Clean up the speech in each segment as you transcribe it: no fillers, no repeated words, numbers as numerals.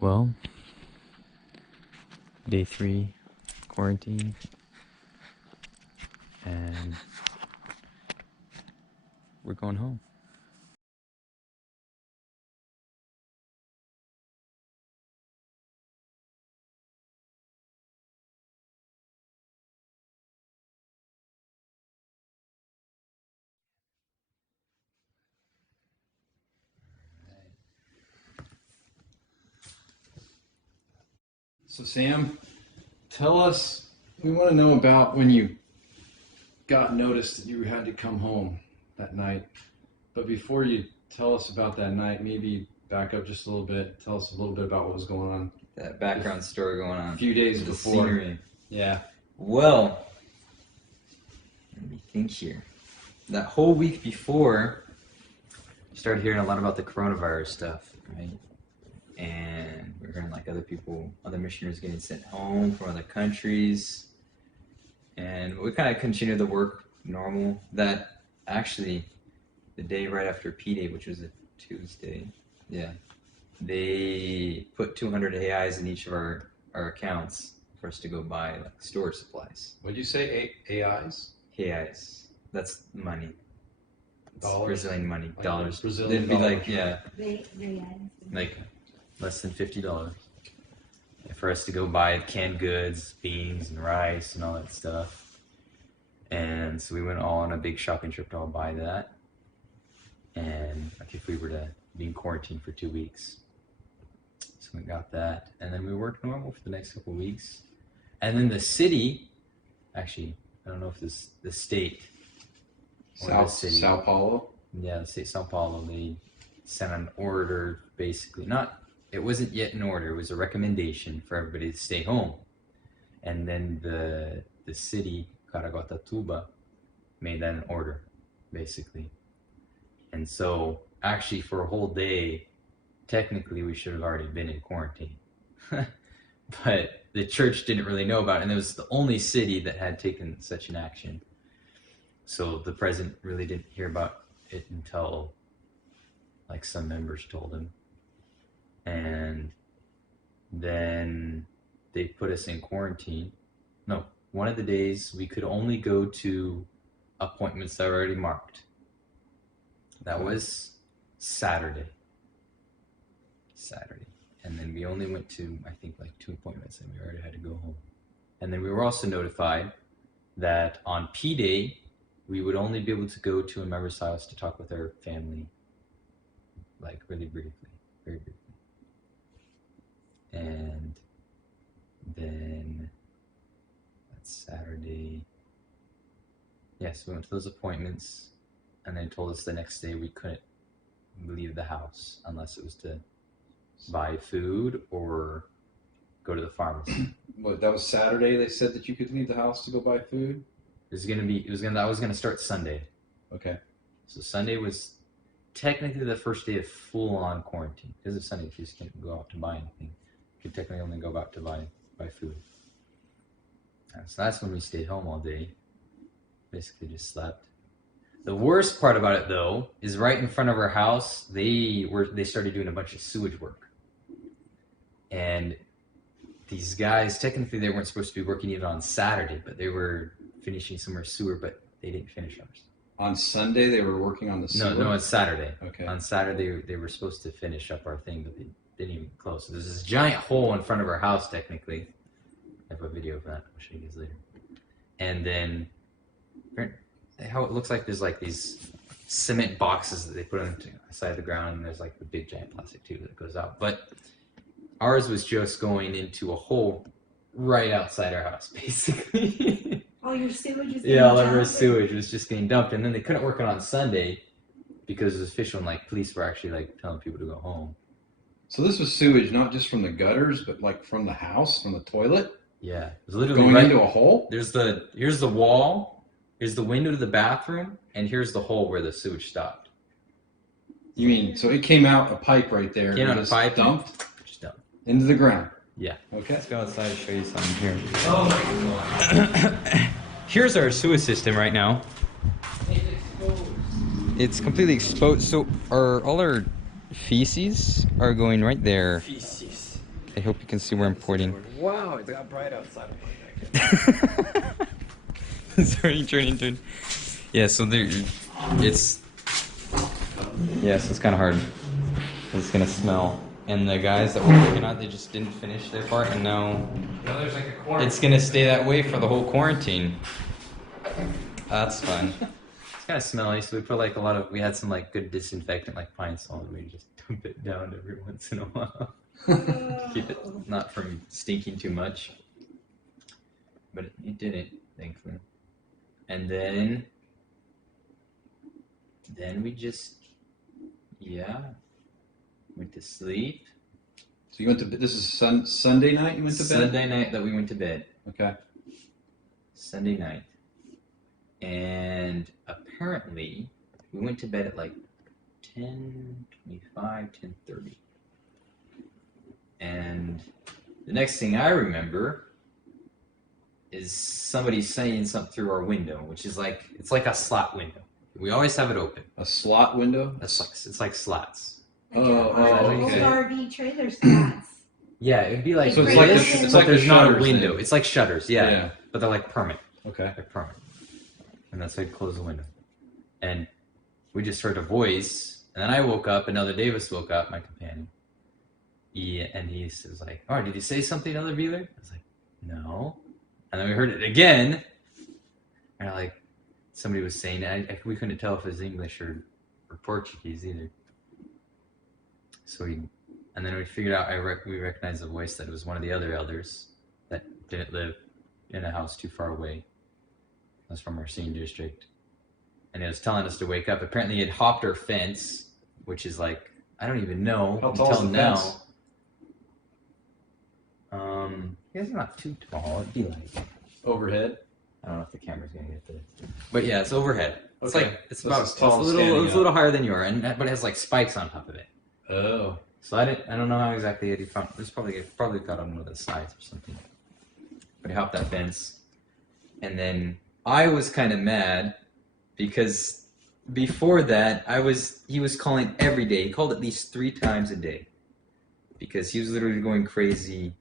Well, day 3 quarantine, and we're going home. So Sam, tell us, we want to know about when you got notice that you had to come home that night. But before you tell us about that night, maybe back up just a little bit. Tell us a little bit about what was going on That background story going on. a few days The before. scenery. Yeah. Well, let me think here. That whole week before, I started hearing a lot about the coronavirus stuff, right? And we're hearing like other missionaries getting sent home from other countries. And we kind of continued the work normal. That actually, the day right after P-Day, which was a Tuesday, yeah, they put 200 AIs in each of our accounts for us to go buy like storage supplies. What'd you say? AIs? AIs. That's money. It's Dollars? Brazilian money. Like dollars. Brazilian They'd be dollars. like, yeah, They like less than $50 for us to go buy canned goods, beans and rice and all that stuff. And so we went all on a big shopping trip to all buy that. And like if we were to be in quarantine for 2 weeks. So we got that. And then we worked normal for the next couple of weeks. And then the city, actually, I don't know if the state or the city. Sao Paulo? Yeah, the state of Sao Paulo, they sent an order basically. It wasn't yet an order, it was a recommendation for everybody to stay home. And then the city, Caraguatatuba, made that an order, basically. And so, actually, for a whole day, technically, we should have already been in quarantine. But the church didn't really know about it, and it was the only city that had taken such an action. So the president really didn't hear about it until, like, some members told him. And then they put us in quarantine. No, one of the days we could only go to appointments that were already marked. That was Saturday. And then we only went to, I think, like 2 appointments, and we already had to go home. And then we were also notified that on P-Day, we would only be able to go to a member's house to talk with our family, like really briefly, very briefly. And then that's Saturday. Yes, we went to those appointments, and they told us the next day we couldn't leave the house unless it was to buy food or go to the pharmacy. What, that was Saturday they said that you could leave the house to go buy food? That was gonna start Sunday. Okay. So Sunday was technically the first day of full-on quarantine. Because of Sunday, you just can't go out to buy anything. You could technically only go out to buy food. And so that's when we stayed home all day. Basically just slept. The worst part about it, though, is right in front of our house, they started doing a bunch of sewage work. And these guys, technically they weren't supposed to be working even on Saturday, but they were finishing some of our sewer, but they didn't finish ours. On Sunday they were working on the sewer? No, it's Saturday. Okay. On Saturday they were supposed to finish up our thing, but they didn't even close. So there's this giant hole in front of our house, technically. I have a video of that. I'll show you guys later. And then how it looks like there's like these cement boxes that they put on the side of the ground, and there's like the big giant plastic tube that goes out. But ours was just going into a hole right outside our house, basically. All your sewage is Yeah, all of our sewage was just getting dumped, and then they couldn't work it on Sunday because it was official, and like police were actually like telling people to go home. So this was sewage, not just from the gutters, but like from the house, from the toilet? Yeah, it was literally going right into a hole? Here's the wall, here's the window to the bathroom, and here's the hole where the sewage stopped. You mean, so it came out a pipe right there? Came out and a just pipe, dumped just dumped. into the ground? Yeah. Okay. Let's go outside and show you something here. Oh my god. Here's our sewage system right now. It's completely exposed. So all our feces are going right there. Feces. I hope you can see where I'm pointing. Wow, it got bright outside. Turning. Yeah, so it's it's kind of hard. It's gonna smell. And the guys that were picking out, they just didn't finish their part, and now There's like a corner. it's gonna stay that way for the whole quarantine. That's fun. It's kind of smelly, so we had some like good disinfectant like Pine Sol, and we just dump it down every once in a while. Keep it not from stinking too much. But it didn't, thankfully. And then we just went to sleep. So you went to bed. This is Sunday night. You went to bed. Sunday night that we went to bed. Okay. Sunday night. And apparently we went to bed at like 10:25, 10:30. And the next thing I remember is somebody saying something through our window, which is it's like a slot window. We always have it open. A slot window. It's like slots. Oh, Old okay. RV trailer slots. Yeah, it'd be like So it's this, like but like there's the not a shutters window. then. It's like shutters, yeah. Yeah. But they're like permanent. Okay. They're permanent. And that's how you close the window. And we just heard a voice, and then I woke up, and Elder Davis woke up, my companion. And he was like, "Oh, did you say something, Elder Beeler?" I was like, "No." And then we heard it again, and somebody was saying it. We couldn't tell if it was English or Portuguese either. And then we figured out, we recognized the voice, that it was one of the other elders that didn't live in a house too far away. That's from our senior district. And it was telling us to wake up. Apparently it hopped our fence, which is I don't even know How tall until is the now. fence? It's not too tall. It'd be Overhead. I don't know if the camera's gonna get there. But yeah, it's overhead. It's Okay. it's So about it's tall it's a standing little up. higher than you are, but it has spikes on top of it. Oh. So I don't know how exactly he found. It's probably got on one of the sides or something. But he hopped that fence, and then I was kind of mad because before that he was calling every day. He called at least 3 times a day because he was literally going crazy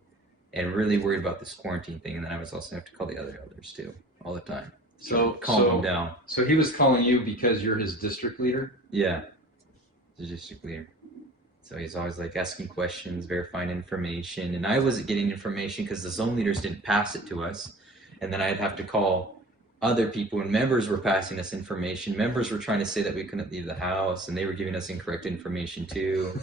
and really worried about this quarantine thing. And then I was also have to call the other elders too all the time. So calm him down. So he was calling you because you're his district leader? Yeah, the district leader. So he's always asking questions, verifying information, and I wasn't getting information because the zone leaders didn't pass it to us, and then I'd have to call other people, and members were passing us information. Members were trying to say that we couldn't leave the house, and they were giving us incorrect information too.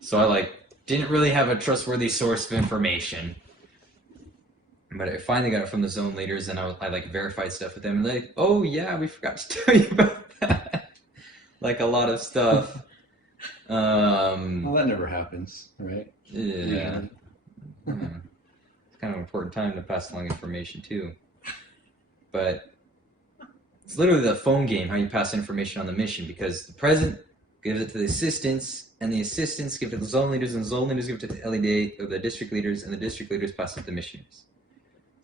So I didn't really have a trustworthy source of information. But I finally got it from the zone leaders, and I verified stuff with them, and oh yeah, we forgot to tell you about that. A lot of stuff. Well, that never happens, right? Yeah. It's kind of an important time to pass along information too. But it's literally the phone game, how you pass information on the mission, because the president gives it to the assistants, and the assistants give it to the zone leaders, and the zone leaders give it to the LED, or the district leaders, and the district leaders pass it to the missionaries.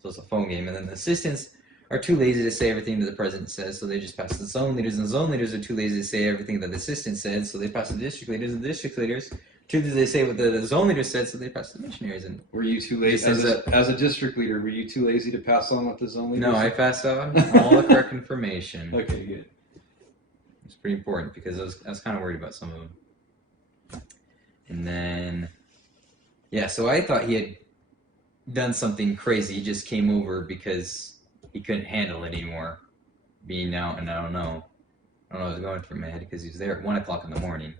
So it's a phone game, and then the assistants are too lazy to say everything that the president says, so they just pass it to the zone leaders, and the zone leaders are too lazy to say everything that the assistant said, so they pass it to the district leaders, and the district leaders too lazy to say what the zone leader said, so they pass it to the missionaries. And Were you too lazy as a district leader? Were you too lazy to pass on what the zone leader no, said? I passed on all the correct information. Okay, good. It's pretty important because I was kind of worried about some of them. And then, so I thought he had done something crazy. He just came over because he couldn't handle it anymore, being out, and I don't know what was going through my head because he was there at 1 o'clock in the morning,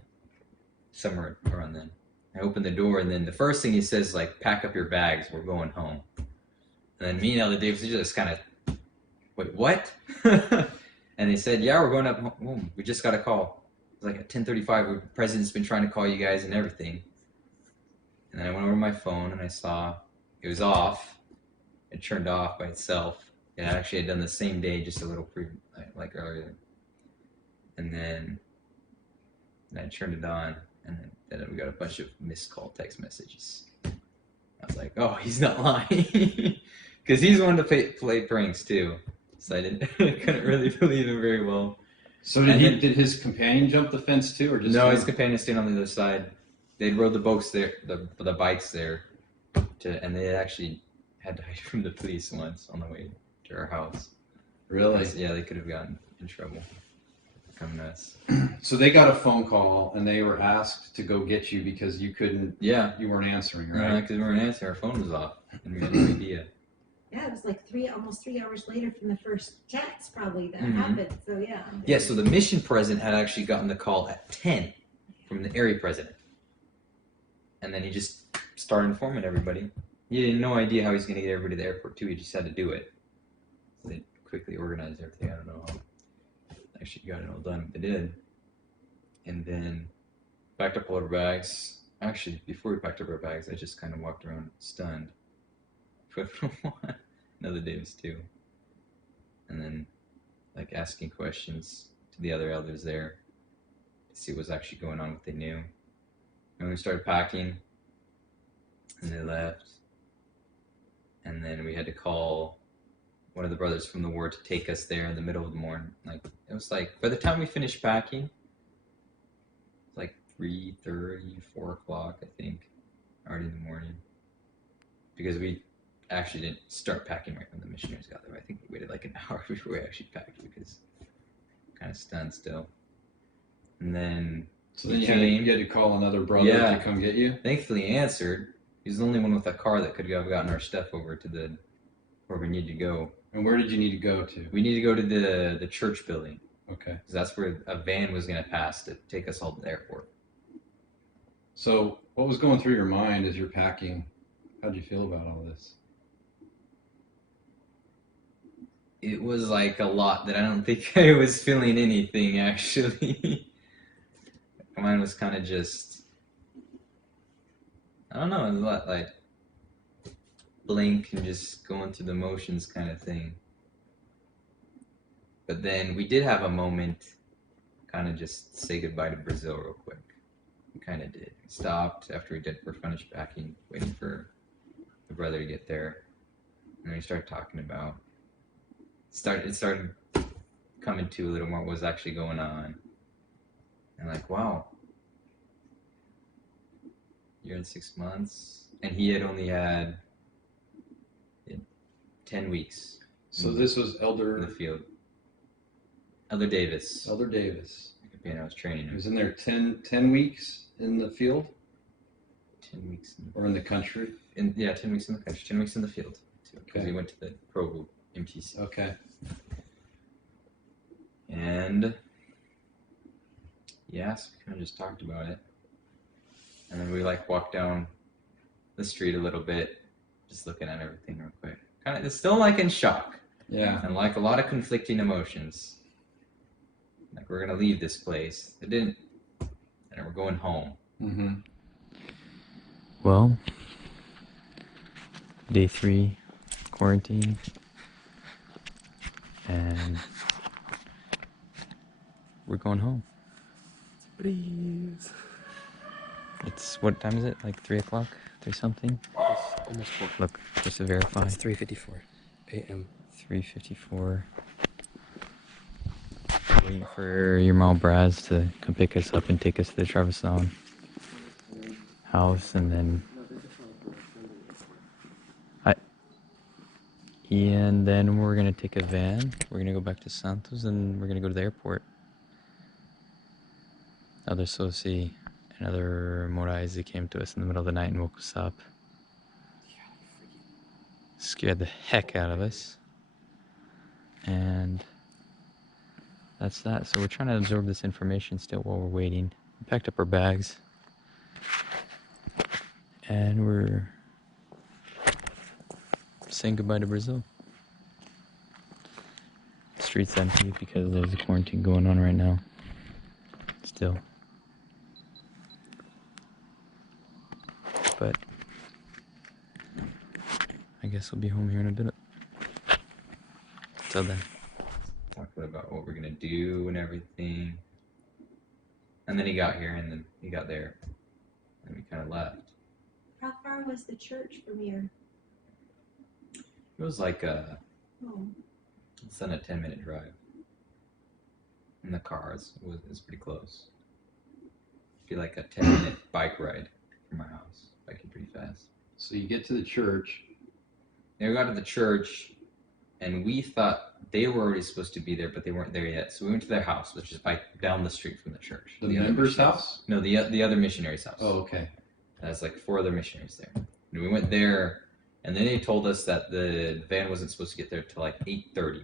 somewhere around then. I opened the door, and then the first thing he says is "Pack up your bags, we're going home." And then me and Elder Davis just kind of, wait, what? And they said, "Yeah, we're going up home. We just got a call. It was at 10:35. The president's been trying to call you guys and everything." And then I went over to my phone and I saw it was off. It turned off by itself. And I actually had done the same day, just a little earlier. And then I turned it on, and then we got a bunch of missed call text messages. I was like, "Oh, he's not lying," because he's one to play pranks too. So I couldn't really believe him very well. So did his companion jump the fence too, or just No, him? his companion stayed on the other side. They'd rode the boats there, the bikes there, and they actually had to hide from the police once on the way to our house. Really? Yeah, they could have gotten in trouble. Kind of mess. So they got a phone call and they were asked to go get you because you couldn't. Yeah. You weren't answering, Right? right? Because we weren't answering, our phone was off, and we had no idea. Yeah, it was like almost 3 hours later from the first text probably that Mhm. happened. So yeah. Yeah, so the mission president had actually gotten the call at 10 from the area president. And then he just started informing everybody. He had no idea how he was going to get everybody to the airport, too. He just had to do it. So they quickly organized everything. I don't know how they actually got it all done, but they did. And then packed up all our bags. Actually, before we packed up our bags, I just kind of walked around stunned. For another day was too. And then, like, asking questions to the other elders there to see what was actually going on, what they knew. And we started packing, and they left. And then we had to call one of the brothers from the war to take us there in the middle of the morning. Like, it was like, by the time we finished packing, it was like 3:30, 4 o'clock, I think, already in the morning. Because we actually didn't start packing right when the missionaries got there. I think we waited like an hour before we actually packed because kind of stunned still. And then So then you had to call another brother to come get you? Thankfully he answered. He's the only one with a car that could have gotten our stuff over to where we need to go. And where did you need to go to? We need to go to the church building. Okay. Because that's where a van was going to pass to take us all to the airport. So what was going through your mind as you're packing? How did you feel about all this? It was like a lot that I don't think I was feeling anything, actually. Mine was kind of just, I don't know, it was a lot like blink and just going through the motions kind of thing. But then we did have a moment, kind of just say goodbye to Brazil real quick. We kind of did. We stopped after we're finished packing, waiting for the brother to get there. And then we started talking about, it started coming to a little more what was actually going on. And like, wow, you're in 6 months. And he had only had 10 weeks. So this was in the field. Elder Davis. Elder Davis. I was training He him. was in there 10 weeks in the field? 10 weeks. Or in the country? 10 weeks in the country, 10 weeks in the field. Because Okay. he went to the Provo MTC. Okay. And yeah, so we kind of just talked about it. And then we like walked down the street a little bit, just looking at everything real quick. Kind of, it's still like in shock. Yeah. And like a lot of conflicting emotions. Like we're gonna leave this place. It didn't, and we're going home. Mm-hmm. Well, day 3 quarantine, and we're going home. Breeze. It's, what time is it? Like 3 o'clock? 3 something? It's almost 4. Look, just to verify. It's 3:54 a.m. 3:54. Waiting for your mom Braz to come pick us up and take us to the Travisan house, and then we're gonna take a van. We're gonna go back to Santos, and we're gonna go to the airport. Other Sosi and other Morais, they came to us in the middle of the night and woke us up. Scared the heck out of us. And that's that. So we're trying to absorb this information still while we're waiting. We packed up our bags. And we're saying goodbye to Brazil. The street's empty because there's a quarantine going on right now. Still. But I guess we'll be home here in a bit. Till then. Talking about what we're gonna do and everything. And then he got here, and then he got there, and we kind of left. How far was the church from here? It was like Oh, it's on a 10-minute drive. In the cars, it's pretty close. It'd be like a 10-minute bike ride from our house. Biking pretty fast. So you get to the church. They got to the church, and we thought they were already supposed to be there, but they weren't there yet. So we went to their house, which is down the street from the church. The other member's missionaries. house? No, the other missionary's house. Oh, okay. There's like 4 other missionaries there. And we went there, and then they told us that the van wasn't supposed to get there till like 8:30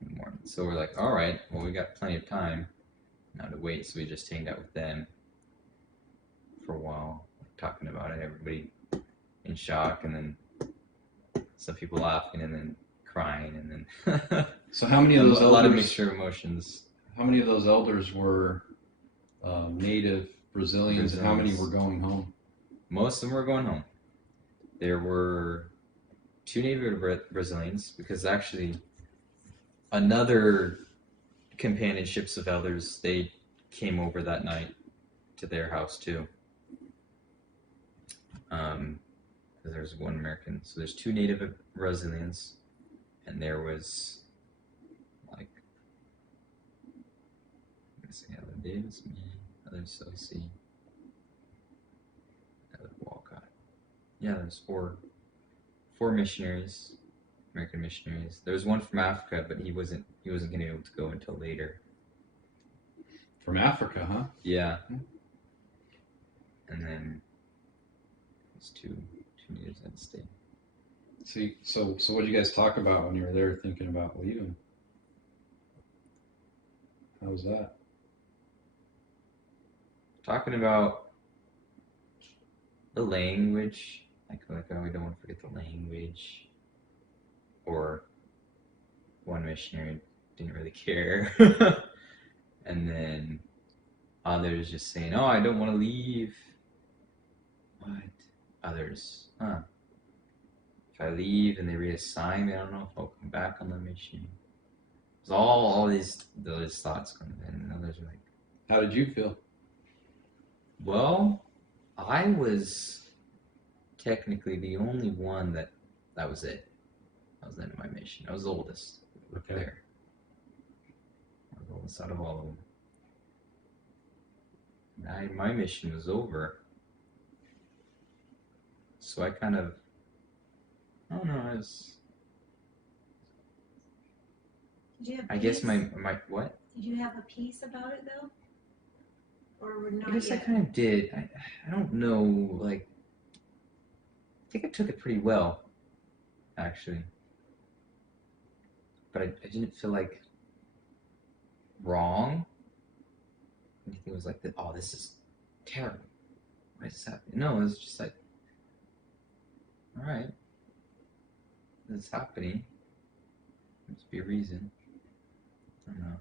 in the morning. So we're like, all right, well, we got plenty of time now to wait. So we just hanged out with them for a while, talking about it. Everybody in shock, and then some people laughing, and then crying, and then So how many of those a lot of elders? mixture of emotions. How many of those elders were native Brazilians, and how many were going home? Most of them were going home. There were 2 native Brazilians, because actually another companionships of elders, they came over that night to their house too. There's 1 American, so there's 2 native Brazilians, and there was like, let's see, Heather Davis, me, Heather Sosi, Heather Walcott. Yeah, there's 4 missionaries, American missionaries. There was 1 from Africa, but he wasn't going to be able to go until later. From Africa, huh? Yeah. And then there's 2 natives that stayed. See, so what did you guys talk about when you were there thinking about leaving? How was that? Talking about the language, like oh, we don't want to forget the language. Or 1 missionary didn't really care. And then others just saying, oh, I don't want to leave. What? Others, if I leave and they reassign me, I don't know if I'll come back on the mission. There's all those thoughts coming in, and others are like, How did you feel? well, I was technically the only one that was it. That was the end of my mission. I was the oldest there. I was the oldest out of all of them. My mission was over. So I kind of, I don't know, Did you have I guess peace? my what? Did you have a peace about it though? Or were not I guess yet? I kind of did. I don't know, like, I think I took it pretty well, actually. But I didn't feel like wrong. Anything was like, oh, this is terrible. Why is this happening? No, it was just like, all right, this is happening. There must be a reason. I don't know.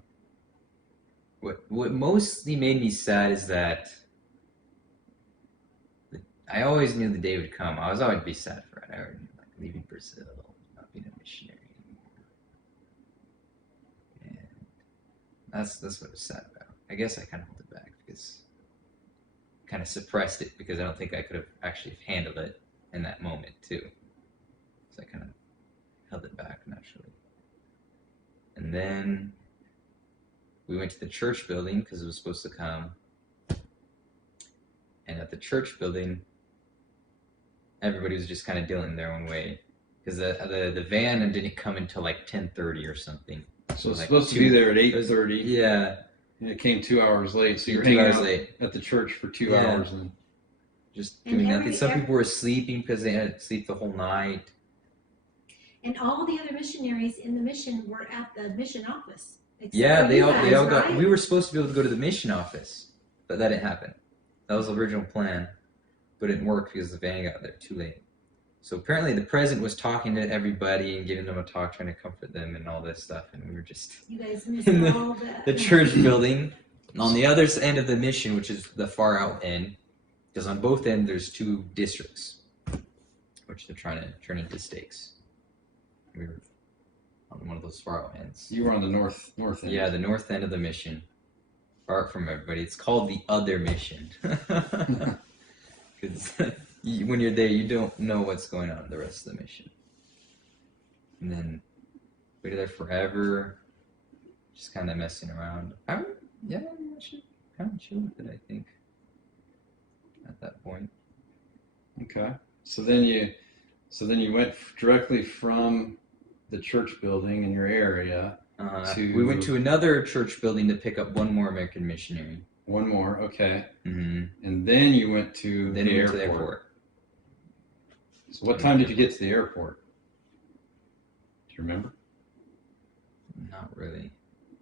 What mostly made me sad is that I always knew the day would come. I was always be sad for it. I already knew, like, leaving Brazil, not being a missionary anymore. And that's what I was sad about. I guess I kind of held it back because I kind of suppressed it because I don't think I could have actually handled it in that moment too. So I kind of held it back naturally. And then we went to the church building because it was supposed to come. And at the church building, everybody was just kind of dealing their own way because the van didn't come until like 10:30 or something. So it's like supposed to be there at 8:30. Yeah. And it came 2 hours late. So you're 2 hanging hours out late. at the church for 2 Yeah. hours and Just And doing nothing. Some people were sleeping because they had to sleep the whole night. And all the other missionaries in the mission were at the mission office. except Yeah, for they you all guys, got. right? We were supposed to be able to go to the mission office, but that didn't happen. That was the original plan, but it didn't work because the van got there too late. So apparently the president was talking to everybody and giving them a talk, trying to comfort them and all this stuff, and we were just You guys missed in all that. the church building. On the other end of the mission, which is the far out end, because on both ends there's 2 districts, which they're trying to turn into stakes. We were on one of those far out ends. you were on the north end. Yeah, the north end of the mission, far from everybody. It's called the other mission, because when you're there, you don't know what's going on in the rest of the mission. And then we were there forever, just kind of messing around. I'm actually kind of chill with it, I think, at that point. Okay. So then you went directly from the church building in your area We went to another church building to pick up one more American missionary. one more, okay. Mm-hmm. And then you went to Then the we went airport. to the airport. So what time did you get to the airport? Do you remember? Not really.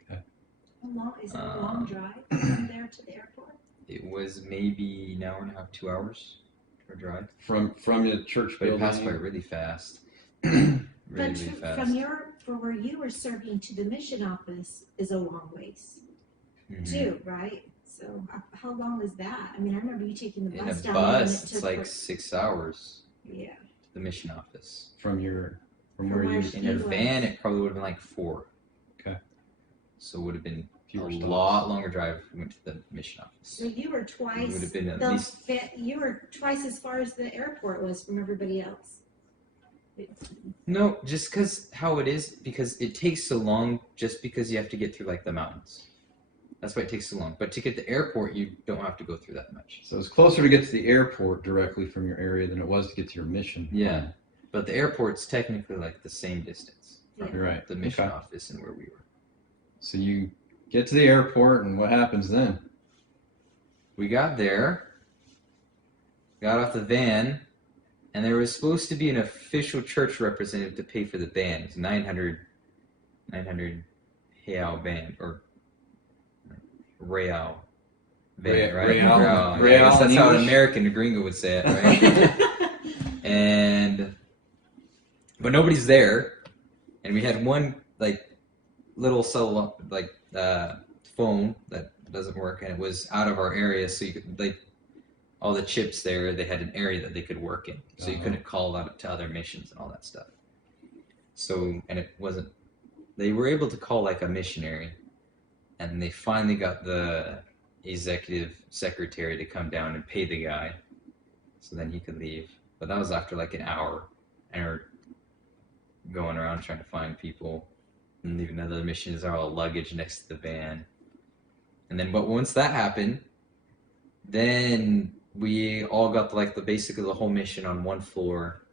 How long is it? A long drive from there to the airport? It was maybe an hour and a half, 2 hours for a drive. From the church But it building. passed by really fast. But Really fast. from where you were serving to the mission office is a long ways Mhm. too, right? So how long is that? I mean, I remember you taking the In bus a down bus, there. it's like 6 hours Yeah. to the mission office. From where where you she- In a was. van, it probably would have been like 4. Okay. So it would have been Fewer a stops. lot longer drive if we went to the mission office. So you were It twice. would have been at least. You were twice as far as the airport was from everybody else. No, just because how it is, because it takes so long just because you have to get through like the mountains. That's why it takes so long. But to get to the airport, you don't have to go through that much. So it's closer to get to the airport directly from your area than it was to get to your mission. Yeah. But the airport's technically like the same distance from Yeah. Right. the mission Okay. office and where we were. So you get to the airport, and what happens then? We got there, got off the van, and there was supposed to be an official church representative to pay for the band. It's 900 real band, or real band, right? Real. Yeah, I Real guess that's in how an English? American gringo would say it, right? But nobody's there, and we had one like little cell phone that doesn't work, and it was out of our area, so you could like all the chips there. They had an area that they could work in, so you Uh-huh. couldn't call out to other missions and all that stuff. So, and it wasn't. They were able to call like a missionary, and they finally got the executive secretary to come down and pay the guy, so then he could leave. But that was after like an hour, and we're going around trying to find people and leaving other missions, all luggage next to the van. And then, but once that happened, then we all got basically the whole mission on one floor,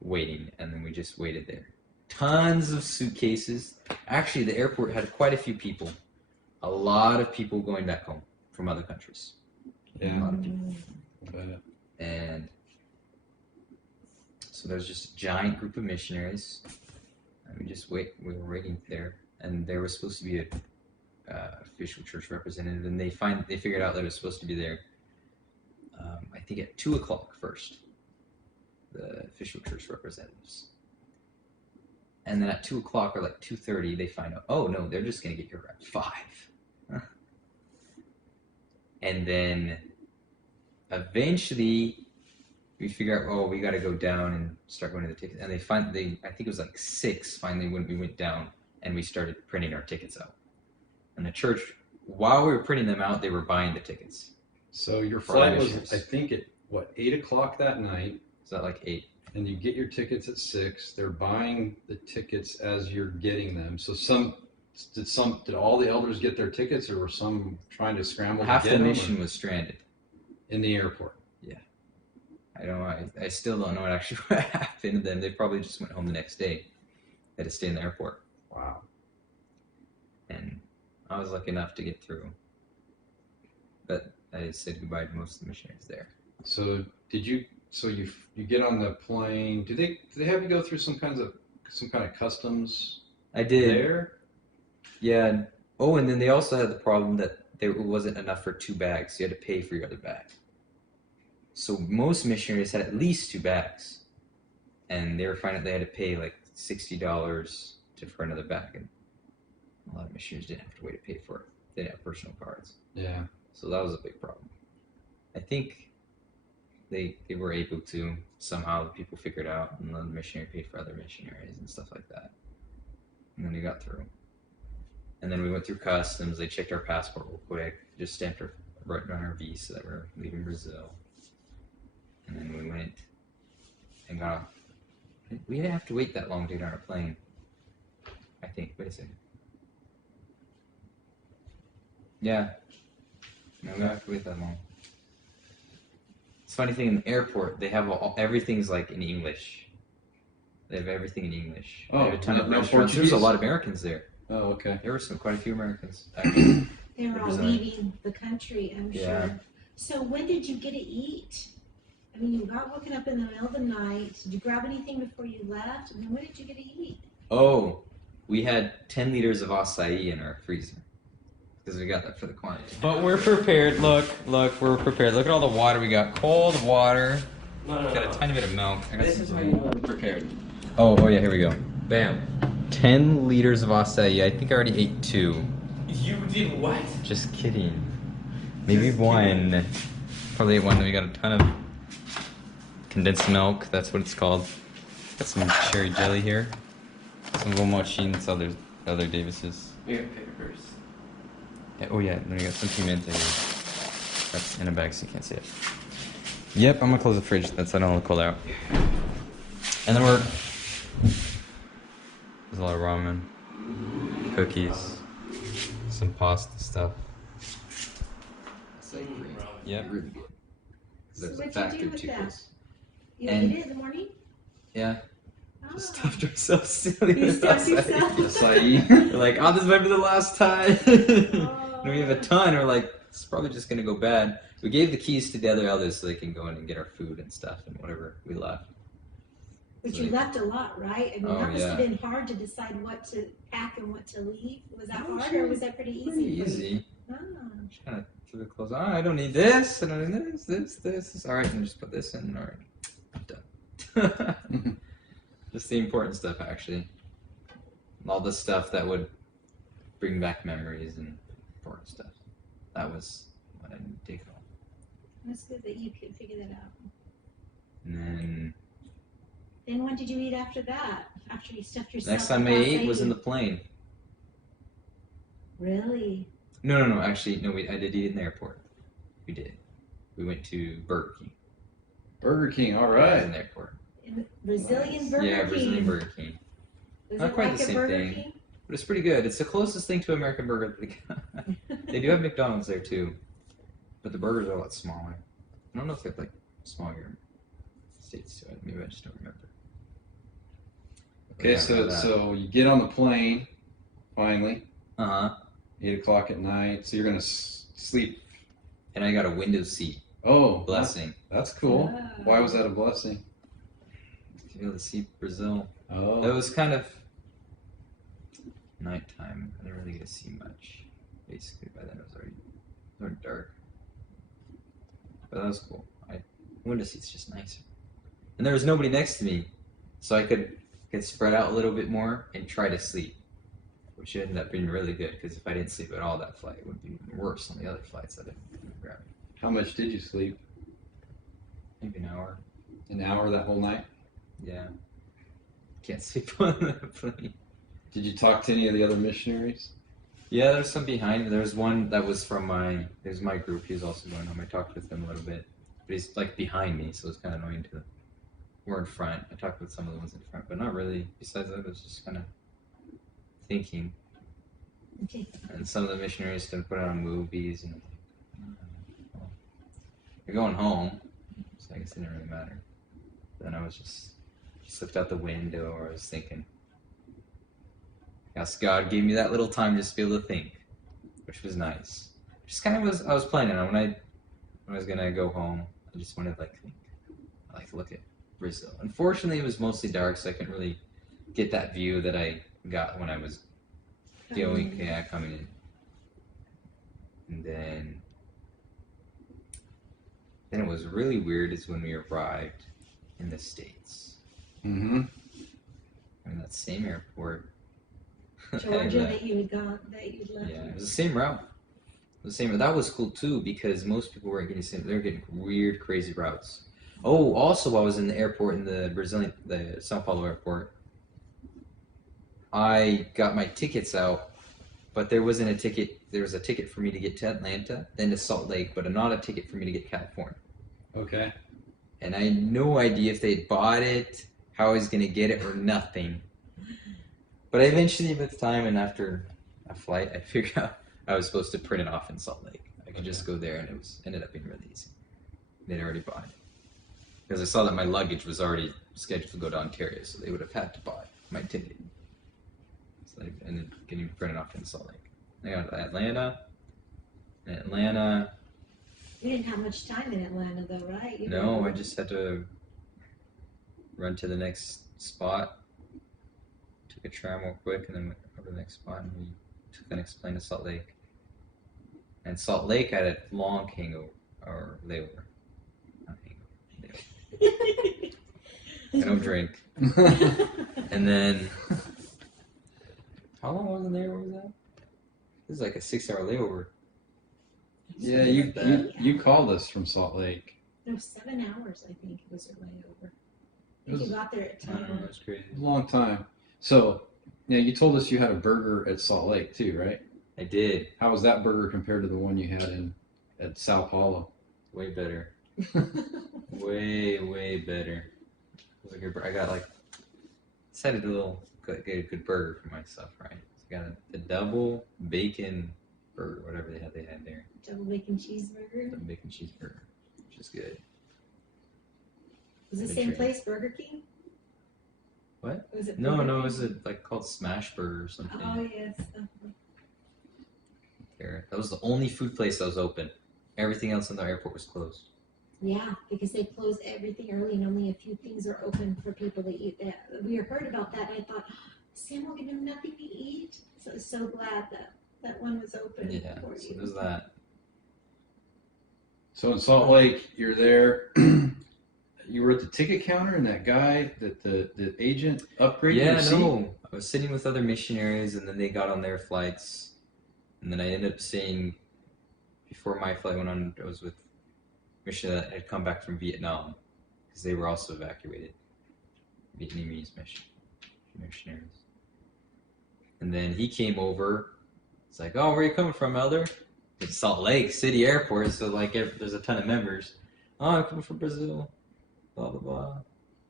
waiting, and then we just waited there. Tons of suitcases. Actually, the airport had quite a few people. A lot of people going back home from other countries. A Yeah. lot of people. But, And so there's just a giant group of missionaries. And we were waiting there, and there was supposed to be a official church representative, and they figured out that it was supposed to be there. I think at 2:00 first, the official church representatives, and then at 2:00 or like 2:30, they find out, oh no, they're just gonna get here at 5. And then eventually we figure out, oh, we got to go down and start going to the tickets. And I think it was like 6 finally when we went down and we started printing our tickets out. And the church, while we were printing them out, they were buying the tickets. so your For flight was, missionaries. I think, at 8:00 that night, Is that like 8? and you get your tickets at 6. They're buying the tickets as you're getting them. So did all the elders get their tickets, or were some trying to scramble Half to the get them, mission was stranded. in the airport? I don't know. I still don't know what actually what happened to them. They probably just went home the next day. They had to stay in the airport. Wow. And I was lucky enough to get through. But I said goodbye to most of the missionaries there. So you get on the plane. Do they have you go through some kind of customs I did. there? Yeah. And then they also had the problem that there wasn't enough for 2 bags. You had to pay for your other bag. So most missionaries had at least 2 bags. And they were finding they had to pay like $60 for another bag. And a lot of missionaries didn't have to wait to pay for it. They didn't have personal cards. Yeah. So that was a big problem. I think they were able to somehow people figured out, and the missionary paid for other missionaries and stuff like that. And then we got through. And then we went through customs. They checked our passport real quick, just stamped right on our visa that we're leaving Brazil. And then we went and got off. We didn't have to wait that long to get on a plane. I think. Wait a second. Yeah. No, we don't have to wait that long. funny thing in the airport, they have everything's like in English. They have everything in English. Oh, they have a ton of no restaurants. There's a Portuguese? lot of Americans there. Oh, okay. There were quite a few Americans. Actually. They were all Brazilian. leaving the country, I'm Yeah. sure. So when did you get to eat? I mean, you got woken up in the middle of the night. Did you grab anything before you left? And then when did you get to eat? Oh, we had 10 liters of acai in our freezer because we got that for the quarantine. But we're prepared. Look, we're prepared. Look at all the water we got. Cold water. Got a tiny bit of milk. I got some Prepared. Oh yeah, here we go. Bam. 10 liters of acai. I think I already ate 2. You did what? Just kidding. Maybe Just 1. Probably ate 1. Then we got a ton of condensed milk. That's what it's called. Got some cherry jelly here. Some Womachins, other Davises. We got papers. Yeah, oh yeah, then we got some pimenta here. That's in a bag so you can't see it. Yep, I'm gonna close the fridge. That's I don't want to cold out. And then there's a lot of ramen, cookies, some pasta stuff. It's like great. Yep. Really good. So There's a what'd you factory do with too that? close. You And- ate it in the morning? Yeah. Oh. Just stuffed ourselves silly You with stuffed acai. yourself? We're like, oh, this might be the last time. And we have a ton. We're like, it's probably just gonna go bad. We gave the keys to the other elders so they can go in and get our food and stuff and whatever we left. But you left a lot, right? I mean, Oh, that must have yeah. been hard to decide what to pack and what to leave. Was that No, hard or was that pretty easy? Pretty for you? easy. Ah. Just kind of threw the clothes on. I don't need this. I don't need this. All right, and just put this in. All right, done. Just the important stuff, actually. All the stuff that would bring back memories and important stuff. That was what I didn't take home. That's good that you could figure that out. And Then when did you eat after that? After you stuffed then yourself? next time I with ate was in acai? the plane. Really? No. Actually, no. I did eat in the airport. We did. We went to Burger King. Burger King, all In right. the airport. In the Brazilian Burger Yeah, King? Brazilian Burger King. Was Not it quite like the a same Burger thing. King? But it's pretty good. It's the closest thing to American burger that they got. They do have McDonald's there too, but the burgers are a lot smaller. I don't know if they have like smaller states to it. Maybe I just don't remember. Okay, so you get on the plane, finally, Uh huh. 8 o'clock at night. So you're gonna sleep. And I got a window seat. Oh, Blessing. That's cool. Ah. Why was that a blessing? To be able to see Brazil. It Oh, was kind of nighttime. I didn't really get to see much. Basically, by then it was already dark. But that was cool. Window seat's just nicer. And there was nobody next to me, so I could spread out a little bit more and try to sleep, which ended up being really good because if I didn't sleep at all that flight, it would be even worse on the other flights that I didn't grab. how much did you sleep? Maybe an hour. An hour that whole night? Yeah. Can't sleep on that plane. Did you talk to any of the other missionaries? Yeah, there's some behind. There's one that was from my group. He was also going home. I talked with him a little bit, but he's like behind me, so it's kind of annoying to. We're in front. I talked with some of the ones in front, but not really. Besides that, I was just kind of thinking. Okay. And some of the missionaries didn't put on movies, and well, you're going home, so I guess it didn't really matter. Then I was just looked out the window, or I was thinking. Yes, God gave me that little time just to be able to think, which was nice. Just kind of I was planning on when I was gonna go home. I just wanted to like think, like look at Brazil. Unfortunately, it was mostly dark, so I couldn't really get that view that I got when I was coming in. And then it was really weird is when we arrived in the States. Mm-hmm. In that same airport. Georgia And, that you had gone, that you'd left. yeah, it was the same route. The same. That was cool too because most people weren't getting the same. They were getting weird, crazy routes. Oh, also, while I was in the airport in the Sao Paulo airport, I got my tickets out, but there wasn't a ticket. There was a ticket for me to get to Atlanta, then to Salt Lake, but not a ticket for me to get California. Okay. And I had no idea if they'd bought it, how I was gonna get it, or nothing. But I eventually, with time and after a flight, I figured out I was supposed to print it off in Salt Lake. I could just go there, and ended up being really easy. They'd already bought it. because I saw that my luggage was already scheduled to go to Ontario, so they would have had to buy my ticket. So I ended up getting printed off in Salt Lake. I got to Atlanta. In Atlanta, You didn't have much time in Atlanta, though, right? You no, were- I just had to run to the next spot. Took a tram real quick, and then went over to the next spot, and we took the next plane to Salt Lake. And Salt Lake had a long hangover or layover. Not hangover. Layover. I don't drink. And then, how long was the layover? Was that? It was like a 6-hour layover. Yeah, Something you, like that. you called us from Salt Lake. No, 7 hours, I think, was your layover. I It think was, you got there at I don't know. 10. It was crazy. it was a long time. So, yeah, you told us you had a burger at Salt Lake too, right? I did. How was that burger compared to the one you had at Sao Paulo? Way better. Way better. It was a good. I got like decided to get a good burger for myself, right? So I got the double bacon burger, whatever they had there. Double bacon cheeseburger. The bacon cheeseburger, which is good. Was it the Good same treat. place, Burger King? What? Was it No, Burger it King? was like called Smash Burger or something. Oh, yes. There, that was the only food place that was open. Everything else in the airport was closed. Yeah, because they close everything early and only a few things are open for people to eat. We heard about that and I thought, Sam will give him nothing to eat. So I was so glad that one was open Yeah, for so you. there's that. So in Salt Lake, you're there. You were at the ticket counter, and that guy, the agent, upgraded Yeah, your seat. no. I was sitting with other missionaries, and then they got on their flights, and then I ended up seeing. Before my flight went on, I was with missionary that had come back from Vietnam, because they were also evacuated. Vietnamese missionaries. And then he came over. It's like, oh, where are you coming from, Elder? It's Salt Lake City Airport, so like there's a ton of members. Oh, I'm coming from Brazil. Blah blah blah.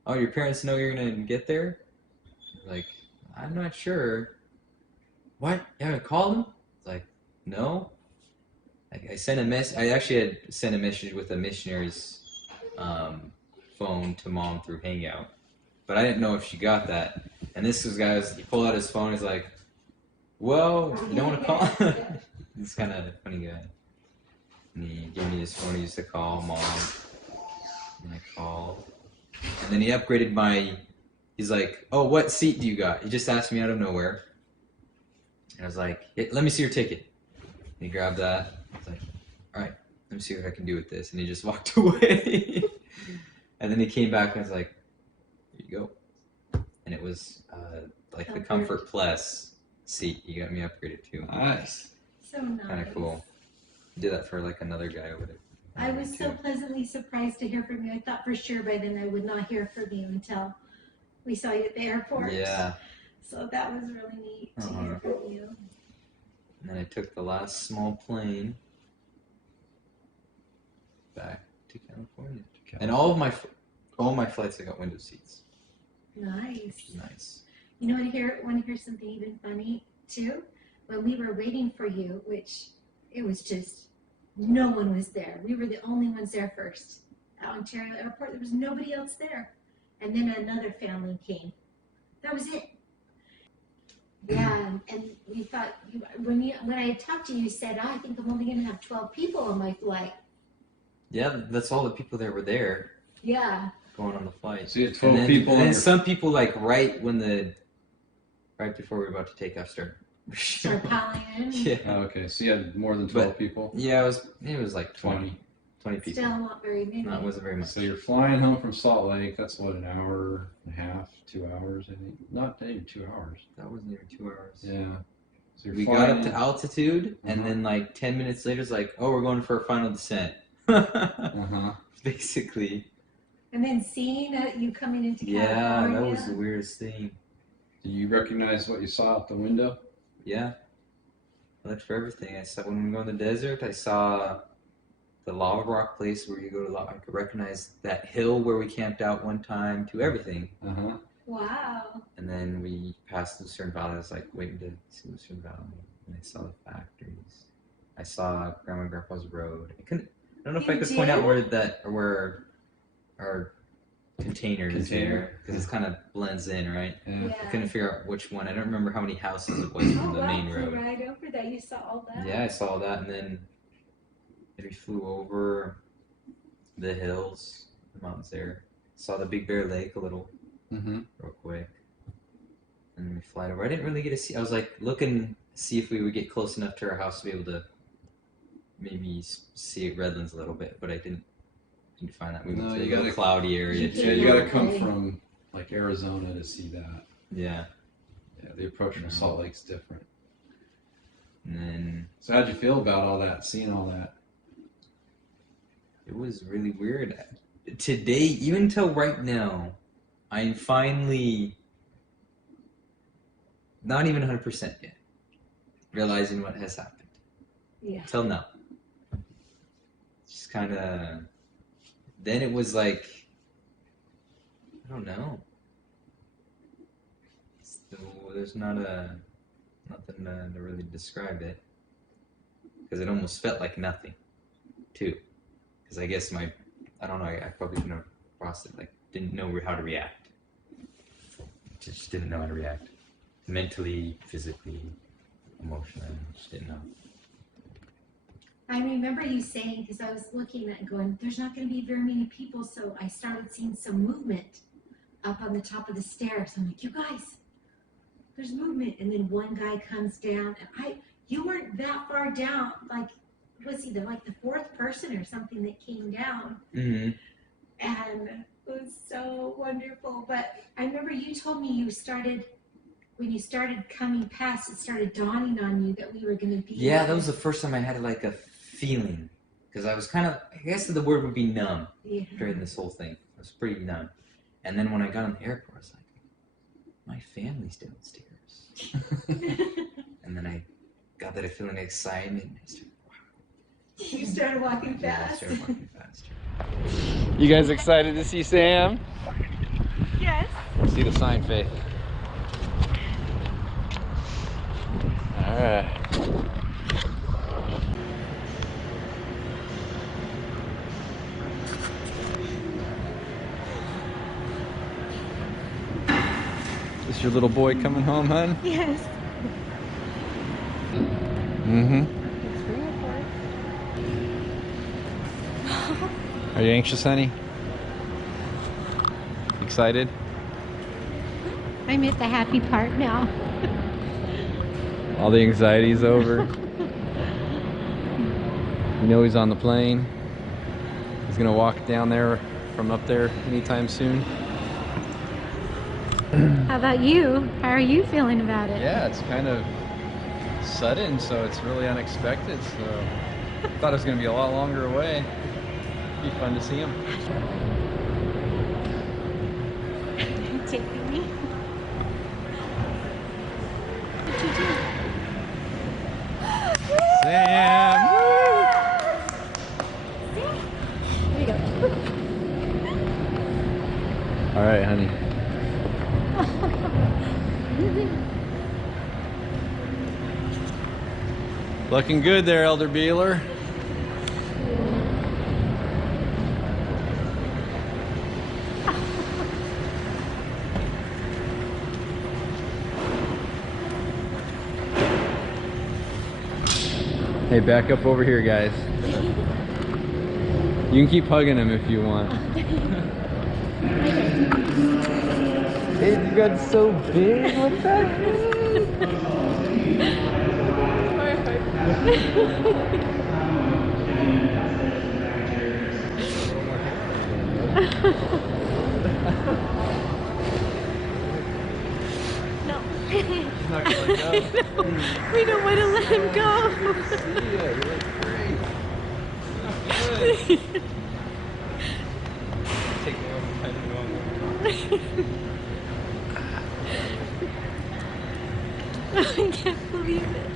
Oh, your parents know you're gonna get there? Like, I'm not sure. What? You haven't called them? It's like, no. I sent a mess. I actually had sent a message with a missionary's phone to mom through Hangout, but I didn't know if she got that. And this was guys. He pulled out his phone. He's like, "Well, you don't want to call." He's kind of a funny guy. And he gave me his phone. He used to call mom. And I called. And then he upgraded my. He's like, "Oh, what seat do you got?" He just asked me out of nowhere. And I was like, hey, "Let me see your ticket." And he grabbed that. I was like, "All right, let me see what I can do with this." And he just walked away. And then he came back and I was like, "Here you go." And it was like the Comfort Plus seat. He got me upgraded to. Nice. So nice. Kind of cool. Did that for like another guy over there. I was so pleasantly surprised to hear from you. I thought for sure by then I would not hear from you until we saw you at the airport. Yeah. So that was really neat to hear from you. And then I took the last small plane back to California. And all my flights I got window seats. Nice. Which is nice. You know, want to hear something even funny too? When we were waiting for you, which it was just no one was there. We were the only ones there first at Ontario Airport. There was nobody else there, and then another family came. That was it. Yeah, and we thought when I had talked to you, you said, "Oh, I think I'm only going to have 12 people on my flight." Yeah, that's all the people that were there Yeah. going on the flight. So you had And 12 then, people. and on then your- some people like right before we were about to take off started. Start piling in. Yeah. Oh, okay, so you had more than 12 people. Yeah, it was like 20 people. Still not very many. No, it wasn't very much. So you're flying home from Salt Lake. That's what, an hour and a half, 2 hours, I think. Not even 2 hours. That wasn't even 2 hours. Yeah. So you're We got flying up to in- altitude, and Uh-huh. then like 10 minutes later, it's like, oh, we're going for a final descent. Uh-huh. Basically. And then seeing you coming into Yeah, California. that was the weirdest thing. Do you recognize what you saw out the window? Yeah. I looked for everything. I saw when we go in the desert, I saw the lava rock place where you go to lava. I could recognize that hill where we camped out one time to everything. Uh-huh. Wow. And then we passed Lucerne Valley. I was like waiting to see Lucerne Valley. And I saw the factories. I saw Grandma and Grandpa's road. I don't know if I You could point out did? where our containers there because it's kind of blends in, right? Yeah. I couldn't figure out which one. I don't remember how many houses it was from Oh, the wow, main flew road. right over that. You saw all that. Yeah, I saw that, and then we flew over the hills, the mountains there. Saw the Big Bear Lake a little, real quick, and then we flight over. I didn't really get to see. I was like looking to see if we would get close enough to our house to be able to maybe see Redlands a little bit, but I didn't find that. We went No, to you the gotta- cloudy area Yeah, too. you gotta come from like Arizona to see that. Yeah, Yeah, the approach from Salt Lake's different. and then So how'd you feel about all that, seeing all that? it was really weird. Today, even till right now, I'm finally not even 100% yet realizing what has happened. Yeah. Till now. Just kind of. Then it was like, I don't know. There's nothing to really describe it. Because it almost felt like nothing, too. Because I guess I don't know, I probably couldn't have processed it, like, didn't know how to react. Just didn't know how to react. Mentally, physically, emotionally, just didn't know. I remember you saying, because I was looking at it going, there's not going to be very many people, so I started seeing some movement up on the top of the stairs. I'm like, you guys, there's movement. And then one guy comes down, and you weren't that far down, like, was either like the fourth person or something that came down. Mm-hmm. And it was so wonderful. But I remember you told me when you started coming past, it started dawning on you that we were going to be. Yeah, that was the first time I had like a feeling. Because I was kind of, I guess the word would be numb during this whole thing. I was pretty numb. And then when I got on the airport, I was like, my family's downstairs. And then I got that feeling of excitement. And I started, You started walking yeah, I fast. started walking fast. You guys excited to see Sam? Yes. See the sign, Faith. All right. Is your little boy coming home, hon? Yes. Mm-hmm. Are you anxious, honey? Excited? I'm at the happy part now. All the anxiety's over. You know he's on the plane. He's gonna walk down there from up there anytime soon. How about you? How are you feeling about it? Yeah, it's kind of sudden, so it's really unexpected. So I thought it was gonna be a lot longer away. Be fun to see him. Taking me. What'd you do? Sam! There you go. All right, honey. Looking good there, Elder Beeler. Hey, back up over here, guys. You can keep hugging him if you want. Hey, you got so big. What's that? No. He's not gonna let go. We don't want to let him go. Yeah, you look great. Good. Take me over time to go on. I can't believe it.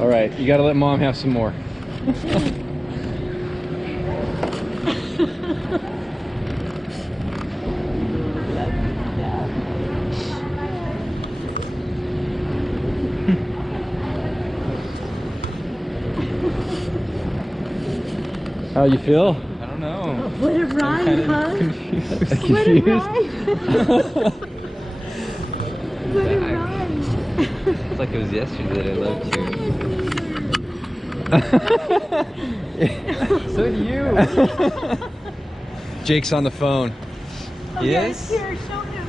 All right, you gotta let Mom have some more. How you feel? I don't know. What a ride, huh? What a ride! What a ride! It's like it was yesterday that I loved you. So do you. Jake's on the phone. Yes? Here, show him.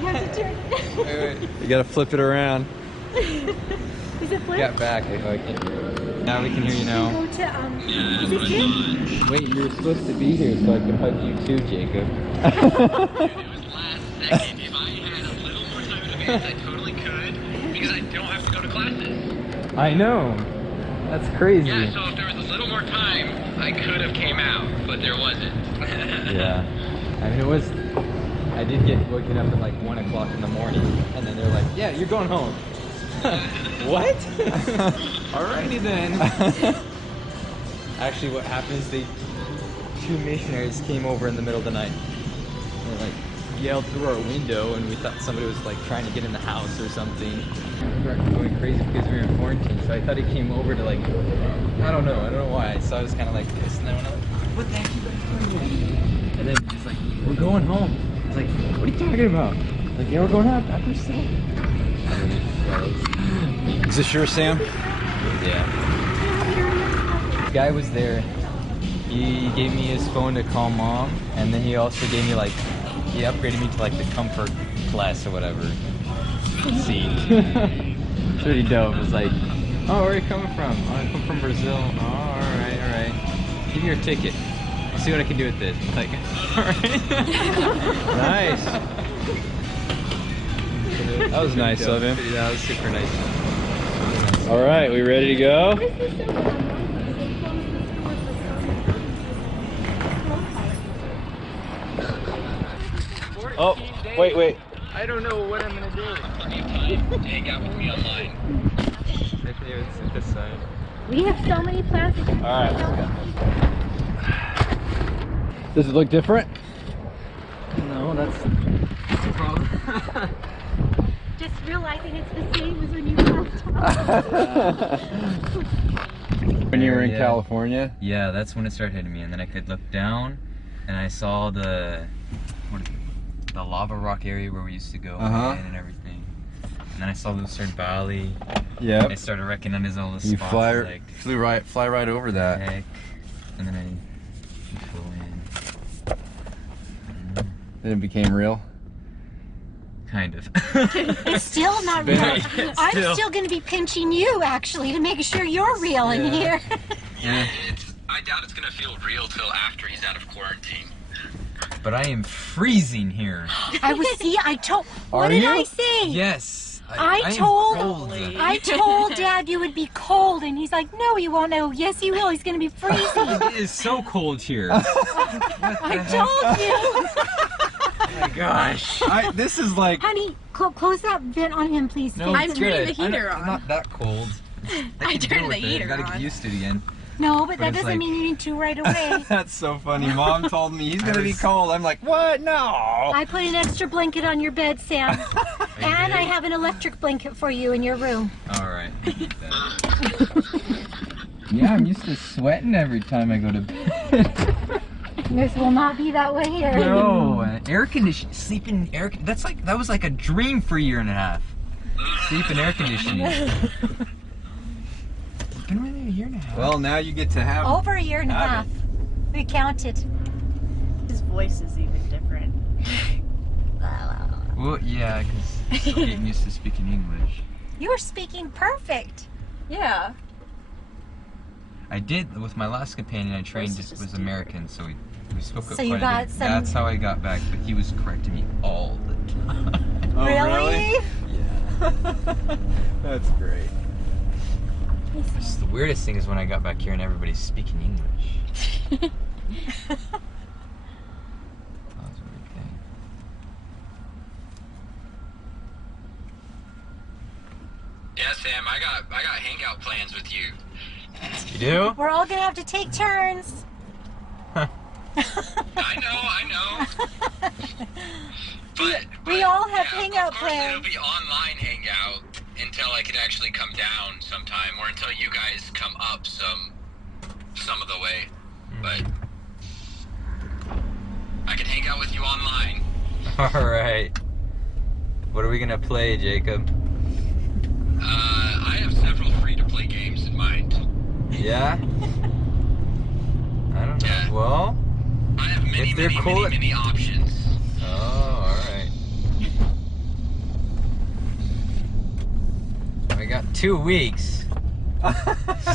You have to turn it. You gotta flip it around. Is it flip? Got back. Now we can hear you now. Go to, is this here? Wait, you were supposed to be here so I could hug you too, Jacob. It was last second. If I had a little more time in advance, I totally could, because I don't have to go to classes. I know. That's crazy. Yeah, so if there was a little more time, I could have came out, but there wasn't. Yeah. I mean, I did get woken up at like 1 o'clock in the morning, and then they're like, yeah, you're going home. What? Alrighty then. Actually, what happened is two missionaries came over in the middle of the night. And they like yelled through our window, and we thought somebody was like trying to get in the house or something. We were going crazy because we were in quarantine, so I thought he came over to like, I don't know why. So I was kind of like pissed, and then when I was like, what the heck are you guys doing? And then he's like, we're going home. I was like, what are you talking about? Like, yeah, we're going out after school. Is this yours, Sam? Yeah. The guy was there. He gave me his phone to call mom, and then he also gave me like, he upgraded me to like the comfort class or whatever seat. It's pretty dope. It was like, oh, where are you coming from? Oh, I come from Brazil. Oh, all right. Give me your ticket. I'll see what I can do with this. Like, all right. Nice. That was nice of him. That was super nice. All right, we ready to go? Oh, wait. I don't know what I'm gonna do. Plenty of time to hang out with me online. Actually, it's at this side. We have so many plans. All right, let's go. Does it look different? No, that's the problem. Just realizing it's the same as when you left. When you were in Yeah. California? Yeah, that's when it started hitting me, and then I could look down, and I saw the lava rock area where we used to go in and everything. And then I saw Lucerne Valley. Yep. I started recognizing all the You spots. Like, fly right over that. heck. And then I flew in. Then it became real. Kind of. It's still not real. I'm still going to be pinching you actually to make sure you're real in here. Yeah. I doubt it's gonna feel real till after he's out of quarantine. But I am freezing here. I told. Are What did you? I say? Yes. I am told- cold. I told Dad you would be cold, and he's like, "No, you won't." No, yes, he will. He's going to be freezing. It is so cold here. I told you, Oh my gosh. This is like. honey. Close that vent on him, please. No, I'm it's turning good. the heater I'm on. not that cold. I can turned deal the with it. heater I gotta on. get used to it again. No, but that it's doesn't like- mean you need to right away. That's so funny. Mom told me he's gonna be cold. I'm like, what? No. I put an extra blanket on your bed, Sam, and I have an electric blanket for you in your room. All right. Yeah, I'm used to sweating every time I go to bed. This will not be that way here. No, air conditioning, sleeping in air. That was like a dream for a year and a half. Sleep in air conditioning. It's been really a year and a half. Well, now you get to have. Over a year and a half. We counted. His voice is even different. Well, yeah, because I'm still getting used to speaking English. You were speaking perfect. Yeah. I did with my last companion. I trained just was American, so we spoke up So you quite a got bit. some- That's how I got back, but he was correcting me all the time. Oh, Really? Yeah. That's great. Just the weirdest thing is when I got back here and everybody's speaking English. That was a weird thing. Yeah, Sam, I got hangout plans with you. You do? We're all gonna have to take turns. I know. But We all have hangout of course plans. It'll be online hangout until I can actually come down sometime, or until you guys come up some of the way, but I can hang out with you online. All right. What are we gonna play, Jacob? I have several free-to-play games in mind. Yeah. I don't know. Yeah. Well. I have many, If they're many, cool- many, many options. Oh, all right. We got 2 weeks,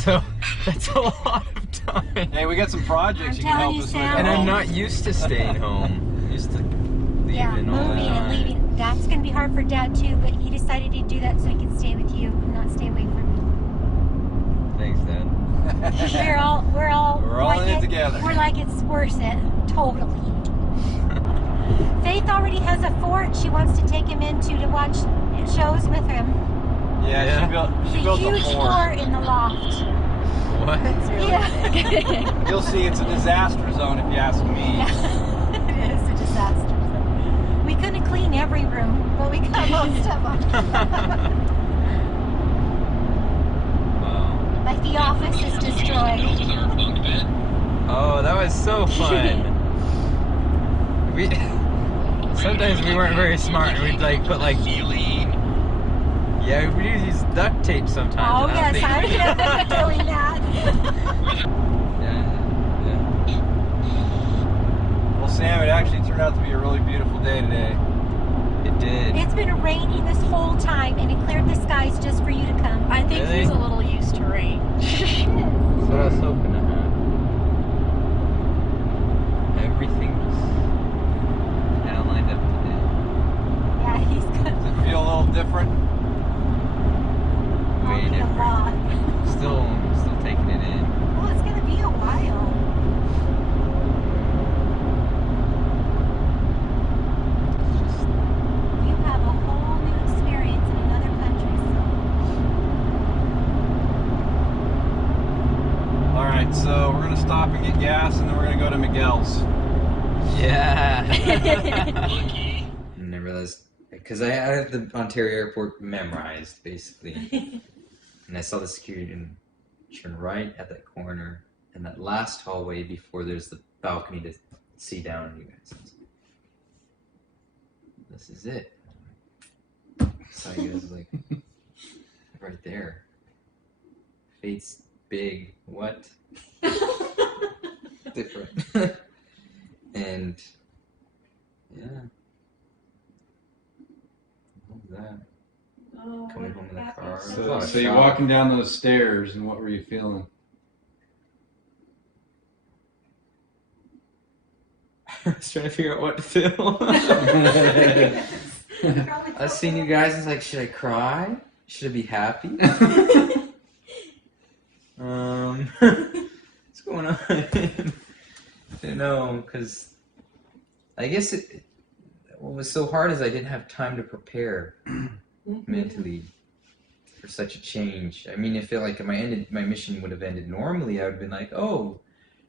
so that's a lot of time. Hey, we got some projects you can telling help you, us with. Sam. And I'm not used to staying home. I'm used to leaving Yeah, all the moving and time. leaving. That's going to be hard for Dad too, but he decided to do that so he can stay with you and not stay away from Thanks, Dad. you. We're all We're all like in it together. We're like it's worth it. Totally. Faith already has a fort she wants to take him into to watch shows with him. Yeah, she It's a built huge a fort. fort in the loft. What? Yeah. You'll see, it's a disaster zone if you ask me. It is a disaster. We couldn't clean every room, but we got most of them. Wow. Like the office is destroyed. Built with our bunk bed. Oh, that was so fun. We sometimes we weren't very smart, and we'd like put like Healing. yeah, we would use duct tape sometimes. Oh and I yes, don't I think- remember doing that. Yeah. Well, Sam, it actually turned out to be a really beautiful day today. It did. It's been raining this whole time, and it cleared the skies just for you to come. I think Really? he's a little used to rain. That's what I was hoping to have. Everything was kind of lined up today. Yeah, he's good. Does it feel a little different? Way A different. lot. Still taking it in. Well, it's gonna be a while. Just You have a whole new experience in another country, All right, so we're gonna stop and get gas, and then we're gonna go to Miguel's. yeah. Lucky. And I realized because I have the Ontario airport memorized basically, and I saw the security and turn right at that corner and that last hallway before there's the balcony to see down on you guys. This is it. Saw you guys like right there. Face big. What? Different. And yeah. What was that? Oh, Coming home in the car. So you're walking down those stairs, and what were you feeling? I was trying to figure out what to feel. I was seeing you guys and was like, should I cry? Should I be happy? What's going on? I don't know, because I guess what was so hard is I didn't have time to prepare mentally for such a change. I mean, I feel like my mission would have ended normally. I would have been like, oh,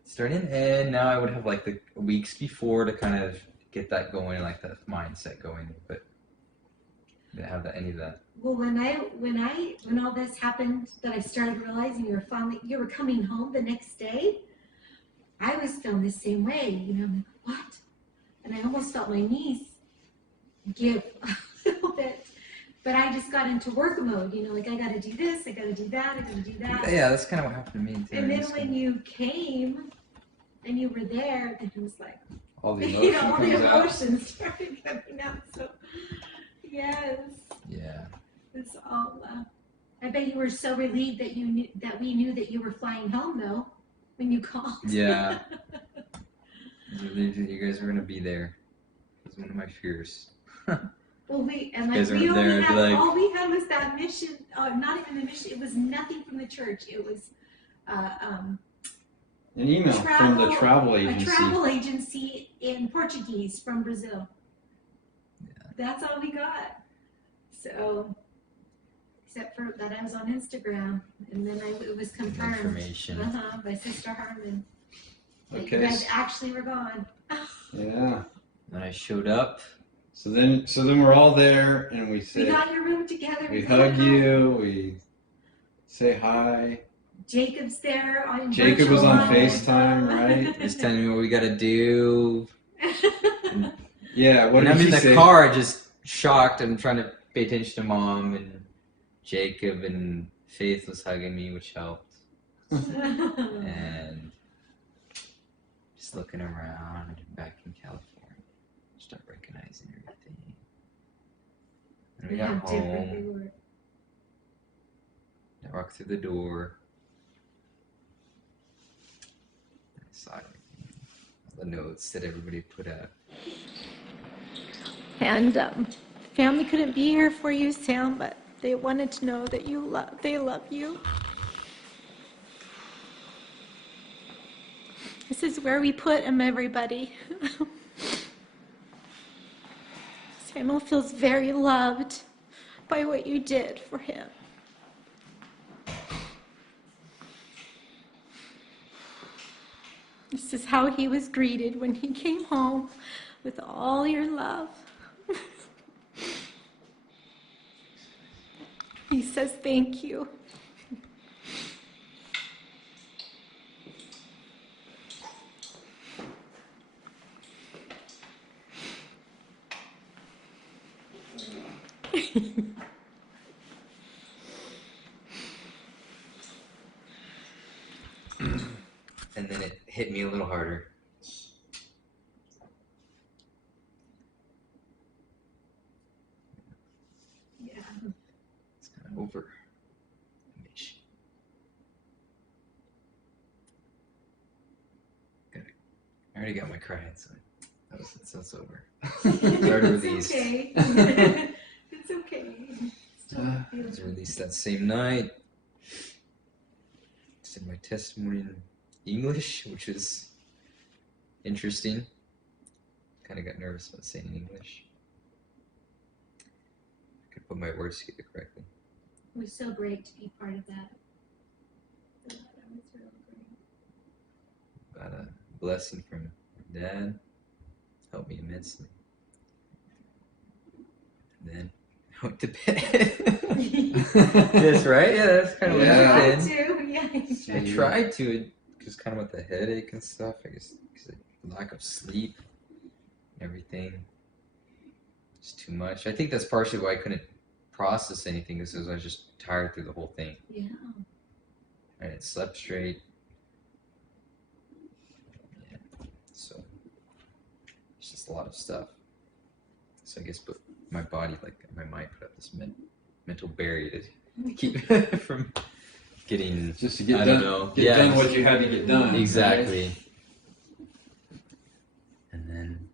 starting and now I would have like the weeks before to kind of get that going, like that mindset going, but I didn't have any of that. Well, when all this happened, that I started realizing you were coming home the next day, I was feeling the same way. You know, I'm like, what? And I almost felt my knees give a little bit. But I just got into work mode. You know, like I got to do this, I got to do that, I got to do that. Yeah, that's kind of what happened to me too. And then when you came and you were there, then it was like, All the you know, all the comes out. emotions started coming out. So, yes. Yeah. It's all. I bet you were so relieved that we knew that you were flying home, though, when you called. Yeah. I was relieved that you guys were gonna be there. It was one of my fears. Well, You guys weren't there, I'd be like- all we had was that mission. Not even the mission. It was nothing from the church. It was An email from the travel agency. a travel agency in Portuguese from Brazil. Yeah. That's all we got. So, except for that, I was on Instagram, and then it was confirmed Information. by Sister Harmon. that Okay. You guys actually were gone. Yeah. When I showed up, So then we're all there, and we We say, got your room together. we got hug home. you, we say hi. Jacob's there on Jacob was on virtual FaceTime, right? Just telling me what we gotta do. Yeah, what And did I'm in you the say? car, just shocked. I'm trying to pay attention to Mom and Jacob, and Faith was hugging me, which helped. And just looking around back in California, start recognizing everything. And we got How different home. we were. I walked through the door. I saw everything. All the notes that everybody put up. And family couldn't be here for you, Sam, but they wanted to know that they love you. This is where we put him, everybody. Samuel feels very loved by what you did for him. This is how he was greeted when he came home, with all your love. He says thank you. And then it hit me a little harder. Yeah. It's kind of over. I already got my crying, so that's over. Already released. It's okay. It's okay. Still I feels was released that same night. Said my testimony in English, which was interesting. Kind of got nervous about saying in English. I could put my words together correctly. It was so great to be part of that. That was real great. Got a blessing from my dad. Helped me immensely. And then I went to bed. Yes, right? Yeah, that's kind of what Yeah. I happened. too. Yeah. I tried to, just kind of with the headache and stuff. I guess because of lack of sleep, and everything. It's too much. I think that's partially why I couldn't process anything, because I was just tired through the whole thing. Yeah. I hadn't slept straight. Yeah. So it's just a lot of stuff. So I guess, but my body, like my mind, put up this mental barrier to keep from getting. Just to get I done, don't know. get done what you had to get done. Exactly. And then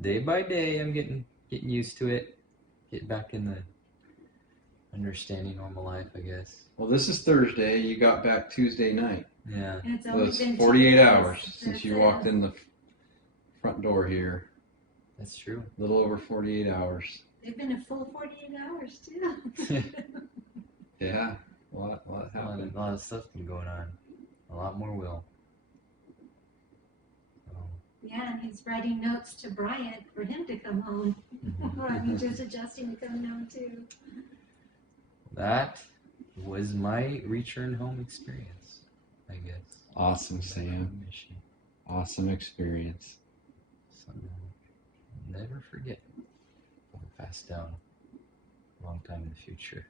day by day, I'm getting used to it. Get back in the understanding normal life, I guess. Well, this is Thursday. You got back Tuesday night. Yeah. And it's So only it's been 48 2 days. hours since That's you it. walked in the front door here. That's true. A little over 48 hours. They've been a full 48 hours too. Yeah, a lot happened. A lot of stuff's been going on. A lot more will. Yeah, and he's writing notes to Bryant for him to come home. I mean, just adjusting to coming home too. That was my return home experience, I guess. Awesome, Sam. Mission. Awesome experience. Something I'll never forget. I'll pass down a long time in the future.